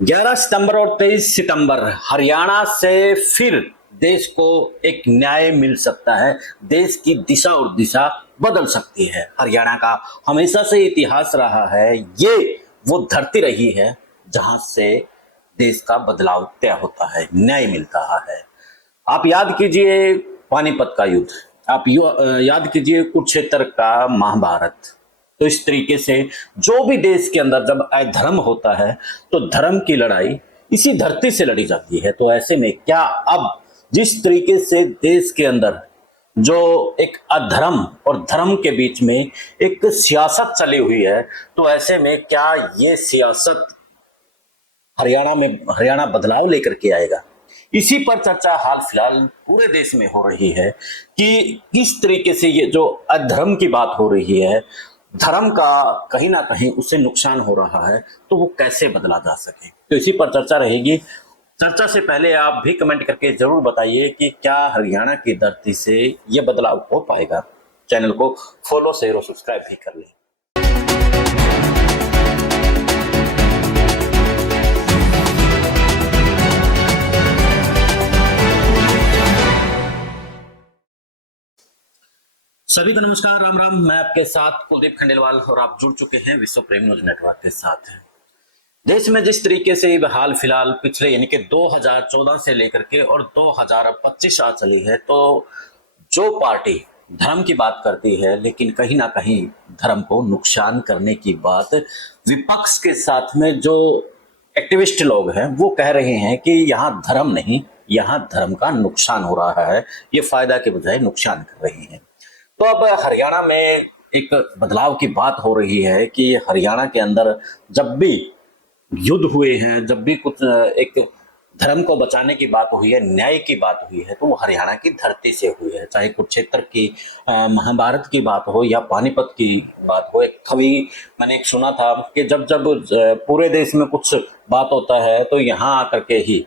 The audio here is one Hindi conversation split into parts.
11 सितंबर और 23 सितंबर हरियाणा से फिर देश को एक न्याय मिल सकता है। देश की दिशा और दिशा बदल सकती है। हरियाणा का हमेशा से इतिहास रहा है, ये वो धरती रही है जहां से देश का बदलाव तय होता है, न्याय मिलता है। आप याद कीजिए पानीपत का युद्ध, आप याद कीजिए कुरुक्षेत्र का महाभारत। तो इस तरीके से जो भी देश के अंदर जब अधर्म होता है तो धर्म की लड़ाई इसी धरती से लड़ी जाती है। तो ऐसे में क्या अब जिस तरीके से देश के अंदर जो एक अधर्म और धर्म के बीच में एक सियासत चली हुई है, तो ऐसे में क्या ये सियासत हरियाणा बदलाव लेकर के आएगा? इसी पर चर्चा हाल फिलहाल पूरे देश में हो रही है कि किस तरीके से ये जो अधर्म की बात हो रही है, धर्म का कहीं ना कहीं उससे नुकसान हो रहा है, तो वो कैसे बदला जा सके। तो इसी पर चर्चा रहेगी। चर्चा से पहले आप भी कमेंट करके जरूर बताइए कि क्या हरियाणा की धरती से ये बदलाव हो पाएगा। चैनल को फॉलो शेयर और सब्सक्राइब भी कर लें। सभी को नमस्कार, राम राम। मैं आपके साथ कुलदीप खंडेलवाल और आप जुड़ चुके हैं विश्व प्रेम न्यूज नेटवर्क के साथ। देश में जिस तरीके से हाल फिलहाल पिछले यानी कि 2014 से लेकर के और 2025 आ चली है, तो जो पार्टी धर्म की बात करती है लेकिन कहीं ना कहीं धर्म को नुकसान करने की बात विपक्ष के साथ में जो एक्टिविस्ट लोग हैं वो कह रहे हैं कि यहाँ धर्म नहीं, यहाँ धर्म का नुकसान हो रहा है, ये फायदा के बजाय नुकसान कर रही है। तो अब हरियाणा में एक बदलाव की बात हो रही है कि हरियाणा के अंदर जब भी युद्ध हुए हैं, जब भी कुछ एक धर्म को बचाने की बात हुई है, न्याय की बात हुई है, तो वो हरियाणा की धरती से हुई है। चाहे कुरुक्षेत्र की महाभारत की बात हो या पानीपत की बात हो। एक कवि मैंने एक सुना था कि जब जब पूरे देश में कुछ बात होता है तो यहाँ आकर के ही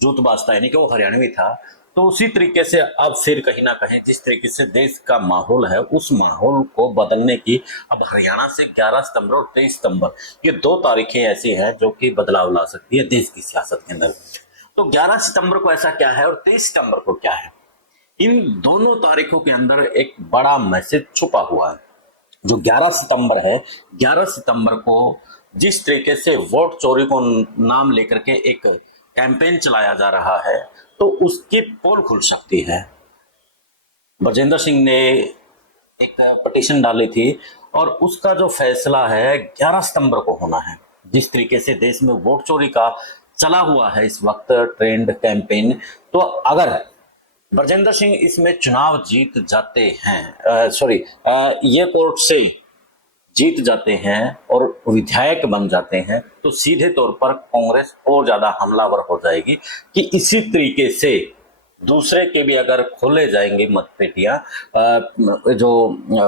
जूत बाजता है, यानी कि वो हरियाणवी था। तो उसी तरीके से अब फिर कहीं ना कहीं जिस तरीके से देश का माहौल है, उस माहौल को बदलने की अब हरियाणा से 11 सितंबर और 23 सितंबर ये दो तारीखें ऐसी हैं जो कि बदलाव ला सकती है देश की सियासत के अंदर। तो 11 सितंबर को ऐसा क्या है और 23 सितंबर को क्या है, इन दोनों तारीखों के अंदर एक बड़ा मैसेज छुपा हुआ है। जो 11 सितंबर है, 11 सितंबर को जिस तरीके से वोट चोरी को नाम लेकर के एक कैंपेन चलाया जा रहा है, तो उसकी पोल खुल सकती है। ब्रजेंद्र सिंह ने एक पिटीशन डाली थी और उसका जो फैसला है 11 सितंबर को होना है। जिस तरीके से देश में वोट चोरी का चला हुआ है इस वक्त ट्रेंड कैंपेन, तो अगर ब्रजेंद्र सिंह इसमें चुनाव जीत जाते हैं, ये कोर्ट से जीत जाते हैं और विधायक बन जाते हैं, तो सीधे तौर पर कांग्रेस और ज्यादा हमलावर हो जाएगी कि इसी तरीके से दूसरे के भी अगर खोले जाएंगे मतपेटियां, जो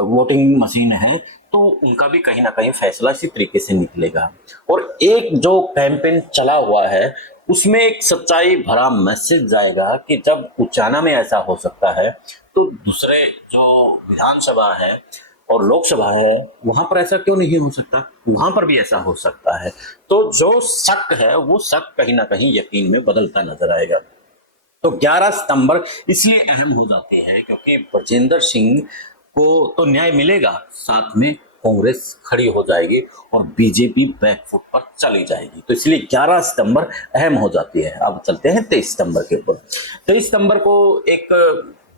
वोटिंग मशीन है, तो उनका भी कहीं ना कहीं फैसला इसी तरीके से निकलेगा। और एक जो कैंपेन चला हुआ है उसमें एक सच्चाई भरा मैसेज जाएगा कि जब उचाना में ऐसा हो सकता है, तो दूसरे जो विधानसभा है और लोकसभा है वहां पर ऐसा क्यों नहीं हो सकता, वहां पर भी ऐसा हो सकता है। तो जो शक है वो शक कहीं ना कहीं यकीन में बदलता नजर आएगा। तो 11 सितंबर इसलिए अहम हो जाती है क्योंकि ब्रजेंद्र सिंह को तो न्याय मिलेगा, साथ में कांग्रेस खड़ी हो जाएगी और बीजेपी बैकफुट पर चली जाएगी। तो इसलिए 11 सितंबर अहम हो जाती है। अब चलते हैं 23 सितंबर के ऊपर। 23 सितंबर को एक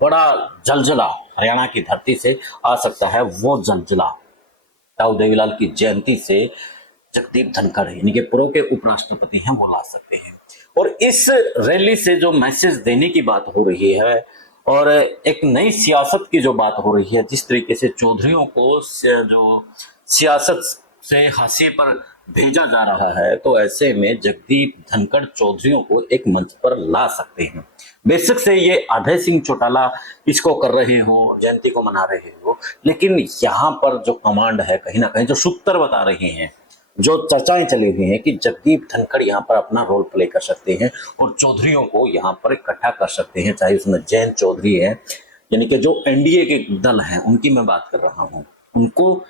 बड़ा जलजला हरियाणा की धरती से आ सकता है। वो जलजला ताऊ देवीलाल की जयंती से जगदीप धनखड़ यानी कि पूर्व के उपराष्ट्रपति हैं वो ला सकते हैं। और इस रैली से जो मैसेज देने की बात हो रही है और एक नई सियासत की जो बात हो रही है, जिस तरीके से चौधरियों को जो सियासत से हाशिए पर भेजा जा रहा है, तो ऐसे में जगदीप धनखड़ चौधरियों को एक मंच पर ला सकते हैं। बेशक से ये अभय सिंह चौटाला इसको कर रहे हो, जयंती को मना रहे हो, लेकिन यहाँ पर जो कमांड है कहीं ना कहीं जो सूत्र बता रहे हैं, जो चर्चाएं चली हुई हैं कि जगदीप धनखड़ यहाँ पर अपना रोल प्ले कर सकते हैं और चौधरियों को यहाँ पर इकट्ठा कर सकते हैं। चाहे उसमें जैन चौधरी है, यानी कि जो एनडीए के दल हैं उनकी मैं बात कर रहा हूँ, उनको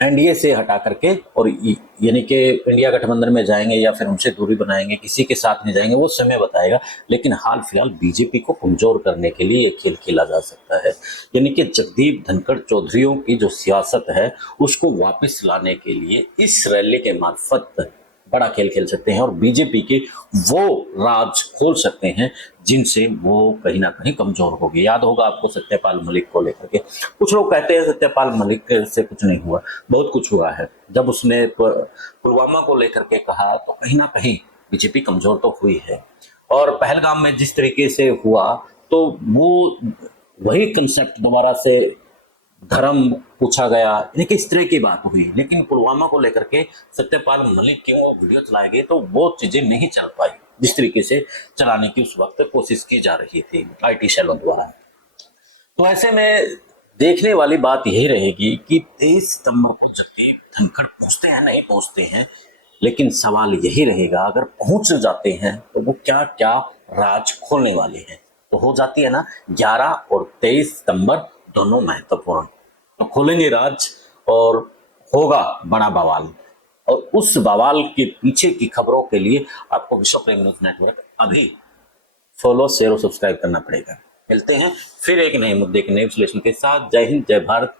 एनडीए से हटा करके और यानी कि इंडिया गठबंधन में जाएंगे या फिर उनसे दूरी बनाएंगे, किसी के साथ नहीं जाएंगे, वो समय बताएगा। लेकिन हाल फिलहाल बीजेपी को कमजोर करने के लिए ये खेल खेला जा सकता है, यानी कि जगदीप धनखड़ चौधरियों की जो सियासत है उसको वापस लाने के लिए इस रैली के मार्फत बड़ा खेल खेल सकते हैं और बीजेपी के वो राज खोल सकते हैं जिनसे वो कहीं ना कहीं कमजोर हो गए। याद होगा आपको सत्यपाल मलिक को लेकर के, कुछ लोग कहते हैं सत्यपाल मलिक से कुछ नहीं हुआ, बहुत कुछ हुआ है। जब उसने पुलवामा को लेकर के कहा तो कहीं ना कहीं बीजेपी कमजोर तो हुई है। और पहलगाम में जिस तरीके से हुआ तो वो वही कंसेप्ट दोबारा से धर्म पूछा गया, यानी कि इस तरह की बात हुई। लेकिन पुलवामा को लेकर के सत्यपाल मलिक की वो वीडियो चलाए गए तो वो चीजें नहीं चल पाई जिस तरीके से चलाने की उस वक्त कोशिश की जा रही थी आईटी सेलों द्वारा। तो ऐसे में देखने वाली बात यही रहेगी कि 23 सितंबर को जगदीप धनखड़ पहुंचते हैं नहीं पहुंचते हैं, लेकिन सवाल यही रहेगा अगर पहुंच जाते हैं तो वो क्या क्या राज खोलने वाले हैं। तो हो जाती है ना 11 और 23 सितंबर दोनों महत्वपूर्ण, तो खोलेंगे राज और होगा बड़ा बवाल। और उस बवाल के पीछे की खबरों के लिए आपको विश्व प्रेम न्यूज नेटवर्क अभी फॉलो शेयर और सब्सक्राइब करना पड़ेगा। मिलते हैं फिर एक नए मुद्दे के नए विश्लेषण के साथ। जय हिंद, जय भारत,